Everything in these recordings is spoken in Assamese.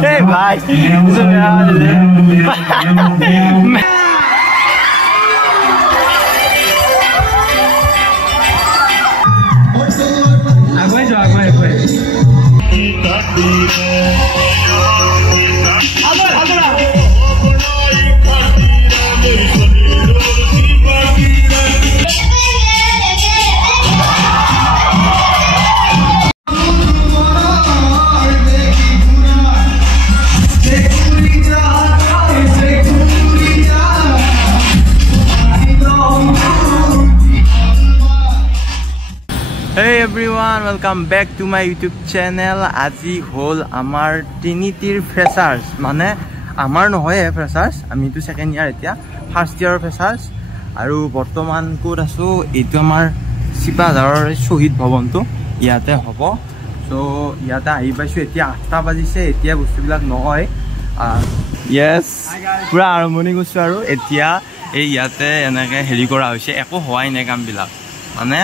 Hey भाई Hey everyone, welcome back to my YouTube channel. Aji hol amar Trinityr freshers. Mane amar nohoye freshers. Ami to second year etia. First year freshers. Aru bortoman kod asu etu amar Sipajarar Shohid Bhavan to iate hobo. So iata ahi paisu etia 8ta bajise etia bostu bilak nohoy. Yes. Pura armoni gosu aru etia ei iate enake heri kora hoise eko hoai ne kam bilak. মানে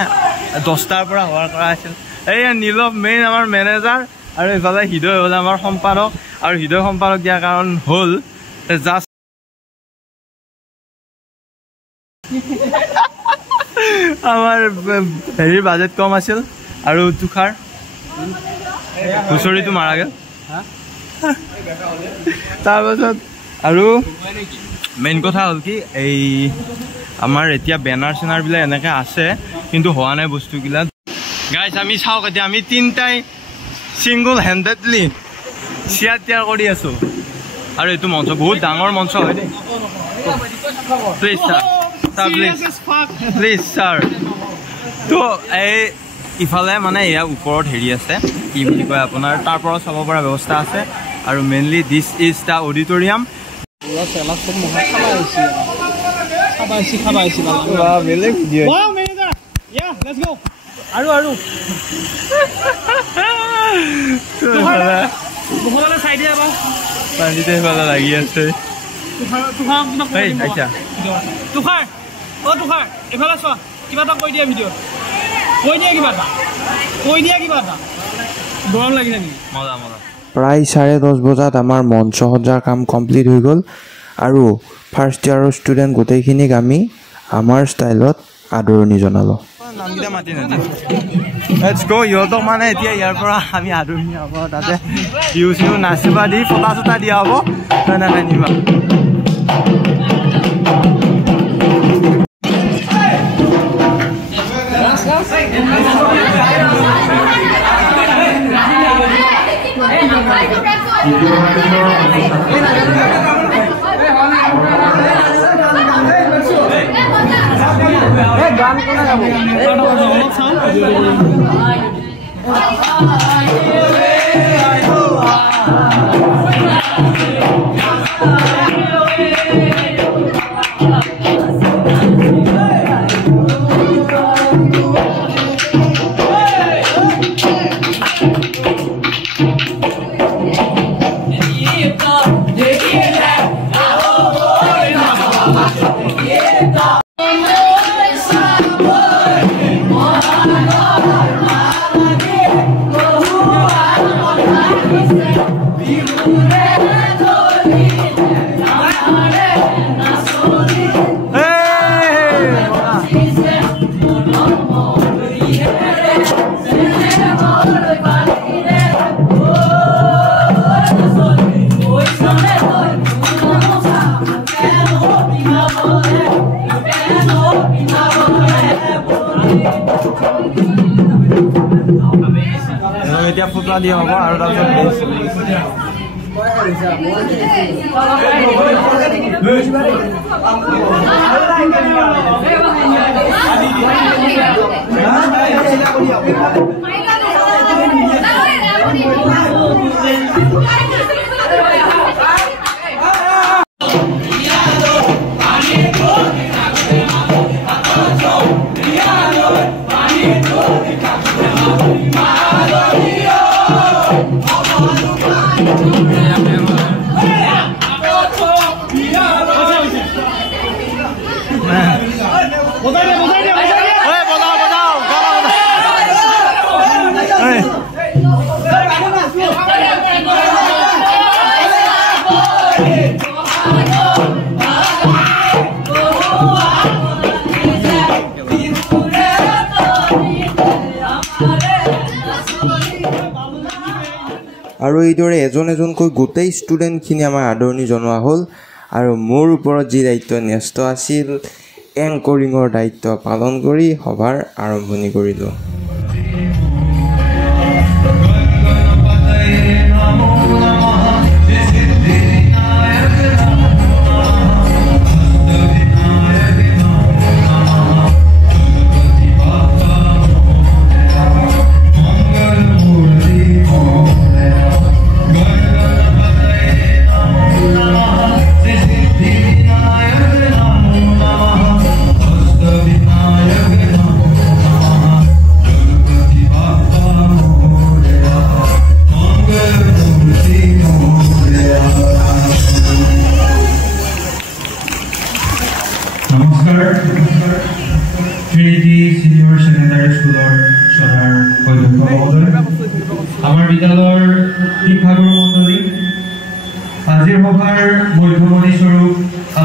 10টাৰ পৰা হোৱাৰ কৰা আছিল এই নীলৱ মেইন আমাৰ মেনেজাৰ আৰু ইফালে হৃদয় হ'ল আমাৰ সম্পাদক আৰু হৃদয় সম্পাদক দিয়াৰ কাৰণ হ'ল জাস্ট আমাৰ হেৰি বাজেট কম আছিল আৰু তুষাৰ হুচৰিটো মাৰা গ'ল তাৰপাছত আৰু মেইন কথা হ'ল কি এই আমাৰ এতিয়া বেনাৰ চেনাৰ বিলা এনেকে আছে কিন্তু হোৱা নাই বস্তুগিলা গাইস আমি চাওক এতিয়া আমি তিনটাই সিঙ্গল হ্যান্ডেডলি চিয়াৰ টিয়াৰ কৰি আছো আৰু এটো মঞ্চ বহুত ডাঙৰ মঞ্চ হয় দেই প্লিজ স্যাৰ তো এই ইফালে মানে ইয়া ওপৰত হেৰি আছে কি বুলি কয় আপোনাৰ তাৰ পৰা চাব পৰা ব্যৱস্থা আছে আৰু mainly this is the auditorium পুৰা চেলা সব মহা খালা হৈছে খাবাইছি বাবা বেলেগ video wow manager yeah let's go আৰু দুখলা সাইডে আবা পানীতে ভালো লাগি আছে তুষাৰ এই আচ্ছা তুষাৰ এফালে চোৱা কিবা এটা কৈ দিয়া ভিডিও কৈ দিয়া কিবা এটা গৰম লাগি নেকি মজা প্ৰায় 10:30 বজাত আমাৰ মঞ্চ সজ্জাৰ কাম কমপ্লিট হৈ গ'ল আৰু ফাৰ্ষ্ট ইয়াৰৰ ষ্টুডেণ্ট গোটেইখিনিক আমি আমাৰ ষ্টাইলত আদৰণি জনালোঁ নামগিটা মাতি নাযায় লেটস গো ইহঁতক মানে এতিয়া ইয়াৰ পৰা আমি আদৰণি হ'ব তাতে ইউচিউ নাচিবা দি ফটা চটা দিয়া হ'ব নাই নিবা গান কোনা যাব এতিয়া ফুটলা দিয়া হ'ব আৰু আৰু এইদৰে এজন এজনকৈ গোটেই ষ্টুডেণ্টখিনি আমাৰ আদৰণি জনোৱা হ'ল আৰু মোৰ ওপৰত যি দায়িত্ব ন্যস্ত আছিল এংকৰিঙৰ দায়িত্ব পালন কৰি সভাৰ আৰম্ভণি কৰিলোঁ। Trinity Senior Secondary School Shahar আমাৰ বিদ্যালয়েৰ শিক্ষাগুৰু মণ্ডলী আজিৰ সভাৰ মধ্যমণি স্বৰূপ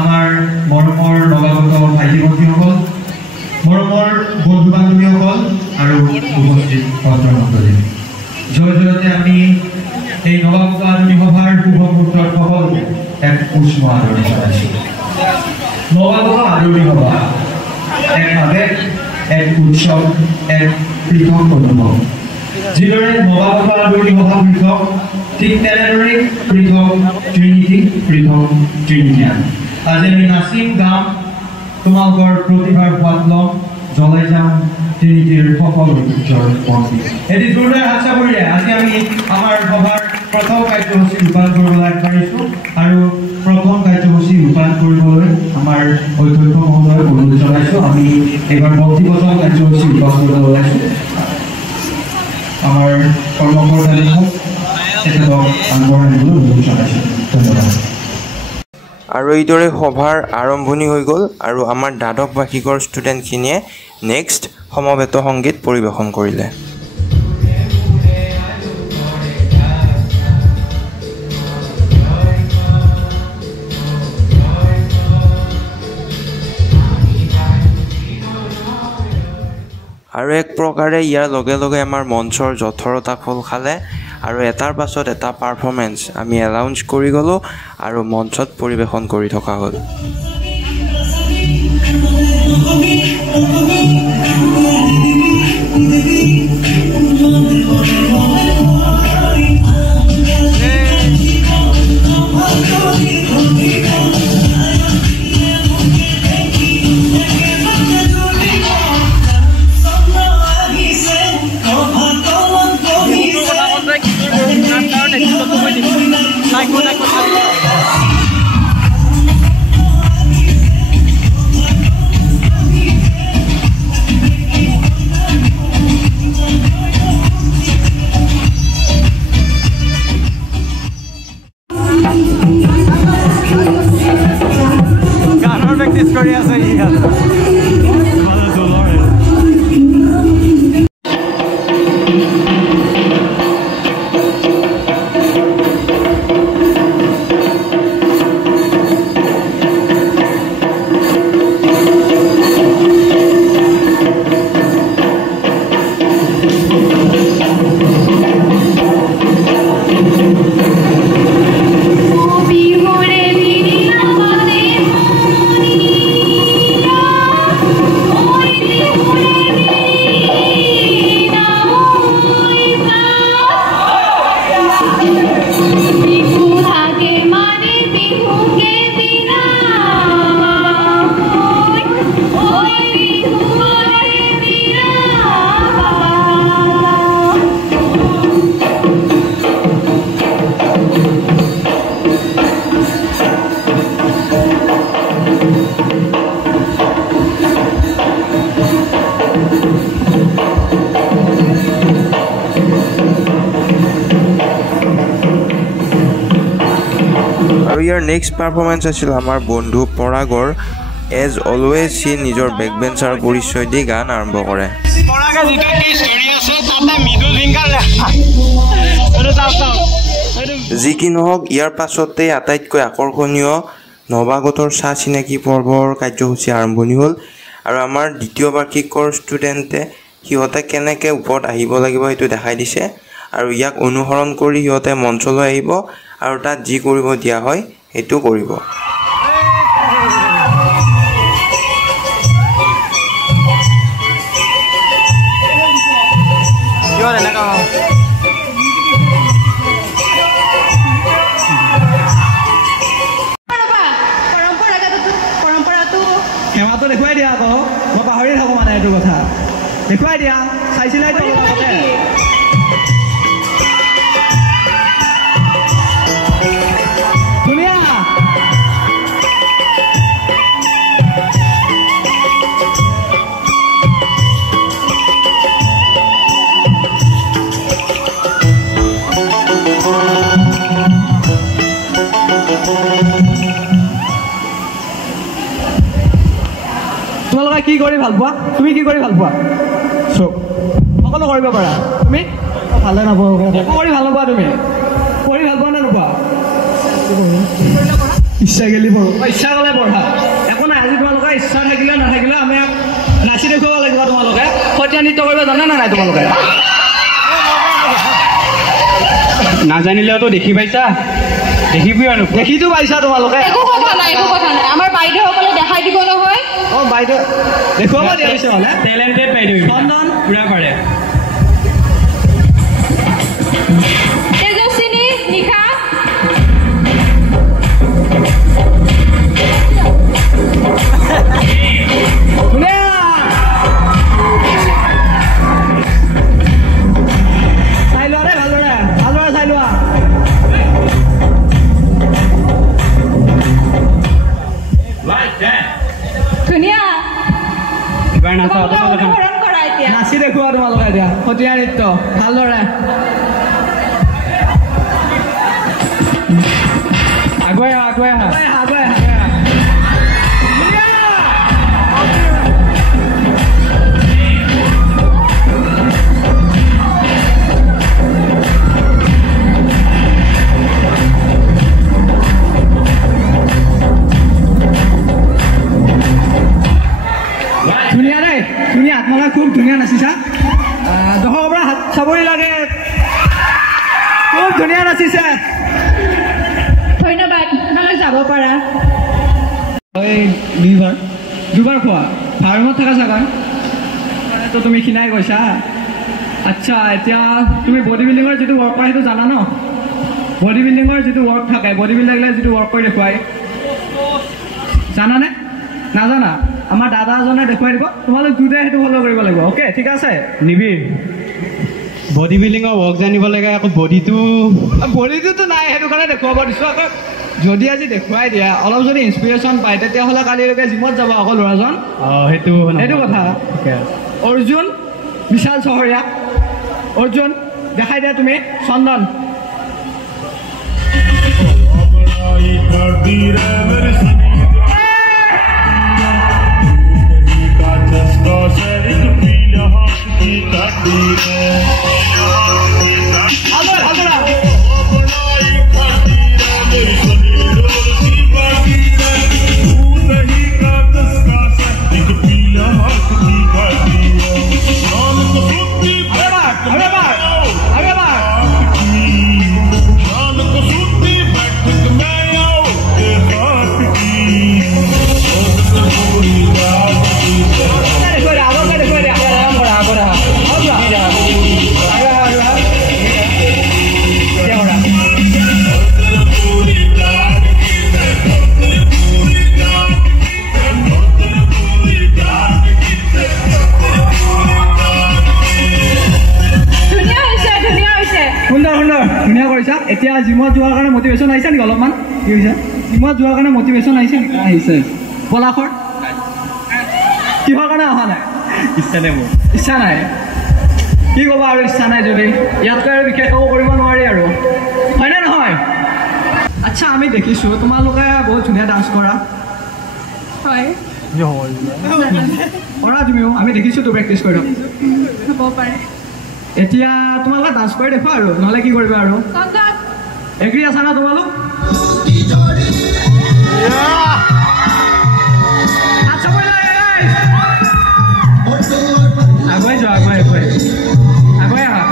আমাৰ মৰমৰ নৱাগত ভাইটি ভণ্টিসকল মৰমৰ বন্ধু বান্ধৱীসকল আৰু উপস্থিত ভদ্ৰ মণ্ডলী জয়তে আমি এই নৱাগত আদৰণি সভাৰ শুভ মুহূৰ্তত সকলোকে এক উষ্ম আদৰণি জনাইছোঁ। নৱাগত আদৰণি সভা এক আবেগ, এক উৎসৱ, এক পৃথক অনুভৱ। যিদৰে নৱাগত আদৰণি সভা পৃথক ঠিক তেনেদৰে পৃথক ট্ৰিনিটি, পৃথক ট্ৰিনিটিয়ান। আজি আমি নাচিম গাম, তোমালোকৰ প্ৰতিভাৰ সোৱাদ ল'ম, জ্বলাই যাম ট্ৰিনিটিৰ সকলো উজ্জ্বল পন্থী। এটি জোৰদাৰ হাত চাপৰিৰে আজি আমি আমাৰ সভাৰ প্ৰথম কাৰ্যসূচী ৰূপায়ণ কৰিবলৈ আগবাঢ়িছোঁ আৰু প্ৰথম কাৰ্যসূচী ৰূপায়ণ কৰিবলৈ আমাৰ অধ্যক্ষ মহোদয়ক অনুৰোধ জনাইছোঁ। আমি এইবাৰ পঞ্চীগত কাৰ্যসূচী ৰূপায়ণ কৰিবলৈ ওলাইছোঁ। আমাৰ কৰ্মকৰ্তাসকলক তেখেতক আগবঢ়াই নিবলৈ অনুৰোধ জনাইছোঁ। ধন্যবাদ। আৰু এইদৰে সভাৰ আৰম্ভণি হৈ গ'ল আৰু আমাৰ দ্বাদশ বাৰ্ষিকৰ ষ্টুডেণ্টখিনিয়ে নেক্সট সমবেত সংগীত পৰিৱেশন কৰিলে। আৰু এক প্ৰকাৰে ইয়াৰ লগে লগে আমাৰ মঞ্চৰ যথৰতা খোল খালে আৰু এটাৰ পাছত এটা পাৰফৰ্মেঞ্চ আমি এলাউন্স কৰি গ'লোঁ আৰু মঞ্চত পৰিৱেশন কৰি থকা হ'ল। আৰু ইয়াৰ নেক্সট পাৰফৰ্মেঞ্চ আছিল আমাৰ বন্ধু পৰাগৰ। এজ অলৱেজ সি নিজৰ বেক বেঞ্চাৰ পৰিচয় দি গান আৰম্ভ কৰে। যি কি নহওক ইয়াৰ পাছতে আটাইতকৈ আকৰ্ষণীয় নৱাগতৰ চাহ চিনাকি পৰ্বৰ কাৰ্যসূচী আৰম্ভণি হ'ল আৰু আমাৰ দ্বিতীয় বাৰ্ষিকৰ ষ্টুডেণ্টে সিহঁতে কেনেকৈ ওপৰত আহিব লাগিব সেইটো দেখাই দিছে আৰু ইয়াক অনুসৰণ কৰি সিহঁতে মঞ্চলৈ আহিব আৰু তাত যি কৰিব দিয়া হয় সেইটো কৰিব। সেৱাটো দেখুৱাই দিয়া আকৌ, মই পাহৰি থাকোঁ মানে এইটো কথা। দেখুৱাই দিয়া, চাইছিলাই তো আগতে। ধুনীয়া। তোমালোকে কি কৰি ভাল পোৱা? তুমি কি কৰি ভাল পোৱা? চব সকলো কৰিব পাৰা। তুমি ভালে নাপাওঁ, একো কৰি ভাল নোপোৱা? তুমি কৰি ভাল পোৱা নে নোপোৱা? ইচ্ছা গেলি পঢ়ো, ইচ্ছা গ'লে পঢ়া, একো নাই। আজি তোমালোকে ইচ্ছা থাকিলে নাথাকিলে আমি নাচি দেখুৱাব লাগিব। তোমালোকে সত্ৰীয়া নৃত্য কৰিব জানা নে নাই? তোমালোকে নাজানিলেওতো দেখি পাইছা, দেখিবি আৰু দেখিতো পাইছা তোমালোকে। একো কথা নাই, একো কথা নাই। আমাৰ বাইদেউসকলে দেখাই দিব নহয়। অঁ বাইদেউ দেখুৱাব দিয়া হৈছে হ'লে। টেলেণ্টেড বাইদেউ, চন্দন পুৰা পাৰে। তেজস্বিনী, নিশা, চাই লোৱা দেই, ভালদৰে ভালদৰে চাই লোৱা। ধুনীয়া। এবাৰ নাচা, অনুসৰণ কৰা এতিয়া। নাচি দেখুওৱা তোমালোকে এতিয়া সত্ৰীয়া নৃত্য ভালদৰে। আগুৱাই আহা, আগুৱাই আহা, আগুৱাই আহা। ধুনীয়া দেই, ধুনীয়া। তোমালোকে খুব ধুনীয়া নাচিছা। দৰ্শকৰ পৰা হাত চাবই লাগে, খুব ধুনীয়া নাচিছে। ধন্যবাদ, তোমালোক যাব পাৰা। দুবাৰ খোৱা ফাৰ্মত থকা চাগৈ, তো তুমি খিনাই গৈছা। আচ্ছা, এতিয়া তুমি বডি বিল্ডিঙৰ যিটো ৱৰ্ক কৰা সেইটো জানা ন? বডি বিল্ডিঙৰ যিটো ৱৰ্ক থাকে, বডি বিল্ডিঙে যিটো ৱৰ্ক কৰি দেখুৱাই, জানানে? নাজানা? আমাৰ দাদা এজনে দেখুৱাই দিব, তোমালোক দুটাই সেইটো ফ'ল' কৰিব লাগিব। অ'কে, ঠিক আছে। নিবিৰ বডি বিল্ডিঙৰ ৱৰ্ক জানিব লাগে, আকৌ বডিটোতো নাই, সেইটো কাৰণে দেখুৱাব দিছোঁ। আকৌ যদি আজি দেখুৱাই দিয়া, অলপ যদি ইনস্পিৰেশ্যন পায়, তেতিয়াহ'লে কালিলৈকে জিমত যাব আকৌ ল'ৰাজন। সেইটো কথা। অৰ্জুন বিশাল চহৰীয়া, অৰ্জুন দেখাই দিয়া তুমি। চন্দন ধুনীয়া কৰিছা। এতিয়া জিমত যোৱাৰ কাৰণে মটিভেশ্যন আহিছে নেকি? অলপমান কি হৈছে? জিমত যোৱাৰ কাৰণে মটিভেশ্যন আহিছে নেকি? আহিছে। পলাশৰ কিহৰ কাৰণে অহা নাই? ইচ্ছা নাই মোৰ। ইচ্ছা নাই? কি ক'বা আৰু, ইচ্ছা নাই যদি? ইয়াতকৈ আৰু বিশেষ একো কৰিব নোৱাৰি আৰু, হয়নে নহয়? আচ্ছা, আমি দেখিছোঁ তোমালোকে বহুত ধুনীয়া ডান্স কৰা। হয় কৰা তুমিও, আমি দেখিছোঁ তো প্ৰেক্টিচ কৰি। হ'ব পাৰে। এতিয়া তোমালোকে ডান্স কৰি দেখুৱা আৰু, নহ'লে কি কৰিবা আৰু? এগ্ৰী আছা না তোমালোক? আগুৱাই যোৱা, আগুৱাই আহা।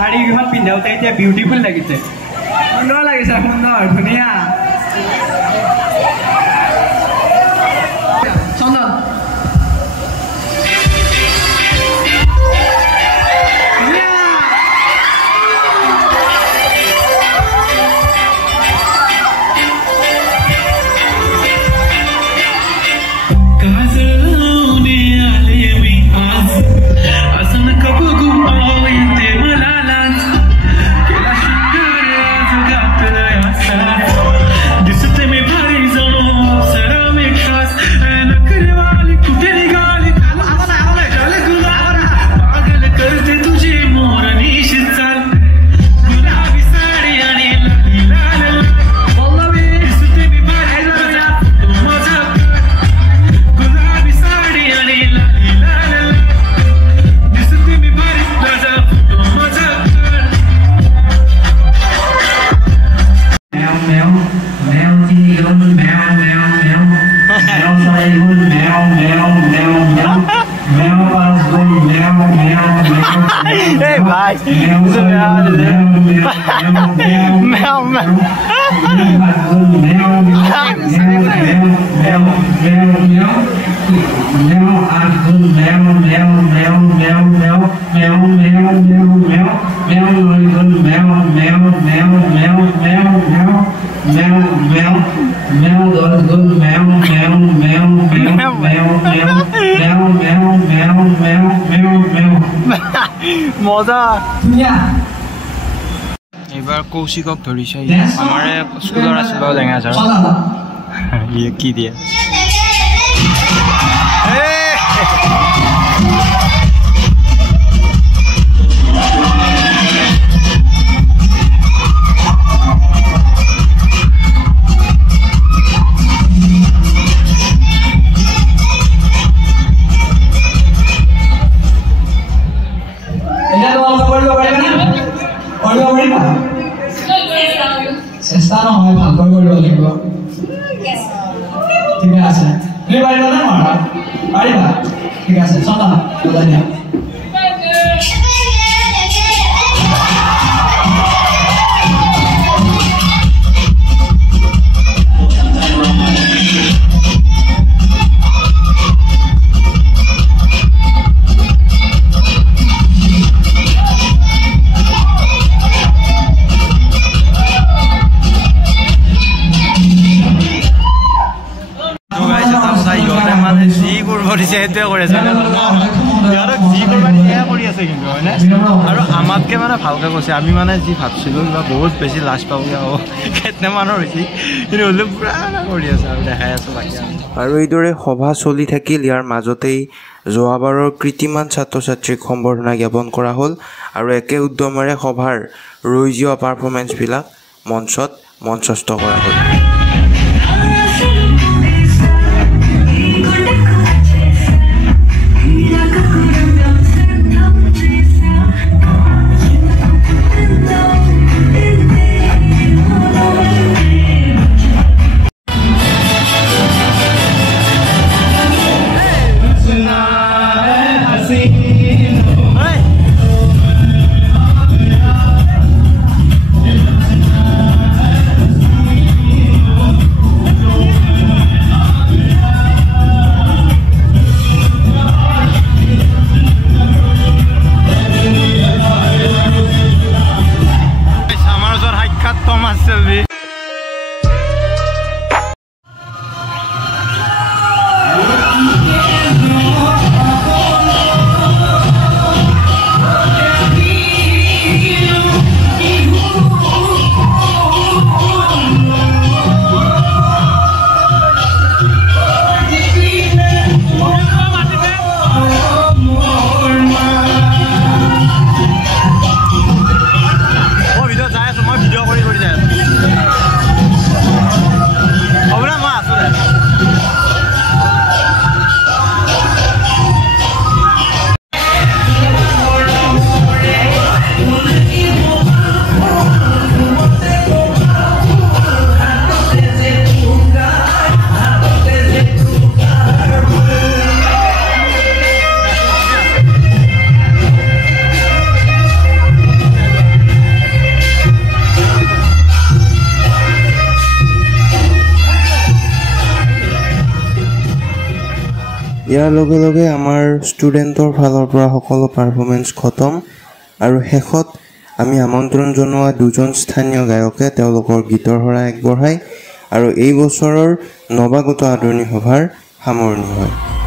শাড়ীখন পিন্ধাওঁতে এতিয়া বিউটিফুল লাগিছে সুন্দৰ লাগিছে সুন্দৰ ধুনীয়া চন্দন মজা এবাৰ কৌশিকক ধৰিছে আমাৰে স্কুলৰ আছিল লেঙাজাৰ কি দিয়ে চেষ্টা নহয় ভালকৈ কৰিব লাগিব ঠিক আছে তুমি পাৰিবা নে নোৱাৰা পাৰিবা ঠিক আছে চলা বজাই দিয়া আৰু আমাতকে মানে ভালকে কৈছে আমি মানে যি ভাবছিলো কিবা বহুত বেছি লাজ পাবগীয়া হ'ব কেইটামানৰ হৈছে কিন্তু হ'লেও পুৰা কৰি আছে আৰু দেখাই আছো বাকী আৰু এইদৰে সভা চলি থাকিল ইয়াৰ মাজতেই যোৱাবাৰৰ কৃতিমান ছাত্ৰ ছাত্ৰীক সম্বৰ্ধনা জ্ঞাপন কৰা হ'ল আৰু একে উদ্যমেৰে সভাৰ ৰৈ যোৱা পাৰফৰ্মেঞ্চবিলাক মঞ্চত মঞ্চস্থ কৰা হ'ল ইয়াৰ লগে লগে আমাৰ ষ্টুডেণ্টৰ ফালৰ পৰা সকলো পাৰফৰ্মেঞ্চ খতম আৰু শেষত আমি আমন্ত্ৰণ জনোৱা দুজন স্থানীয় গায়কে তেওঁলোকৰ গীতৰ শৰাই আগবঢ়ায় আৰু এই বছৰৰ নৱাগত আদৰণি সভাৰ সামৰণি হয়।